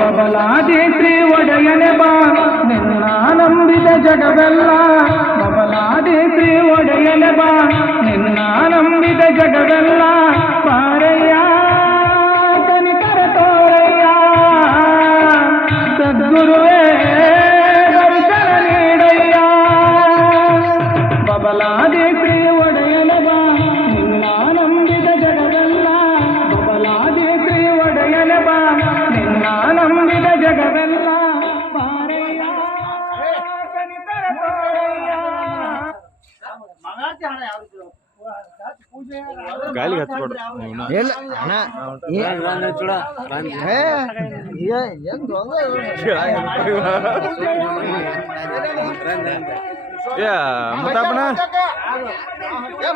ಬಬಲಾದಿ ಒಡೆಯನೆ ಬಾ ನಿನ್ನ ನಂಬಿದ ಜಗವೆಲ್ಲ ಬಬಲಾದಿ ಒಡೆಯನೆ ಬಾ ನಿನ್ನ ನಂಬಿದ ಜಗವೆಲ್ಲ ಪಾರಯ್ಯ ಕನಿಕರ ತೋರಯ್ಯ ಸದ್ಗುರುವೇ ದರ್ಶನ ನೀಡಯ್ಯ ಬಬಲಾದಿ ಒಡೆಯನೆ ಬಾ ನಿನ್ನ ನಂಬಿದ ಜಗವೆಲ್ಲ ಬಬಲಾದಿ ಒಡೆಯನೆ ಬಾ ನಿನ್ನ ನಂಬಿದ ಜಗವೆಲ್ಲ ಪಾರಯ್ಯ ಕನಿಕರ ತೋರಯ್ಯ ಗಾಳಿ ಹಚ್ಕೊಡು ಇಲ್ಲ ಅಣ್ಣ ಮುತ್ತಪ್ಪನ ಏ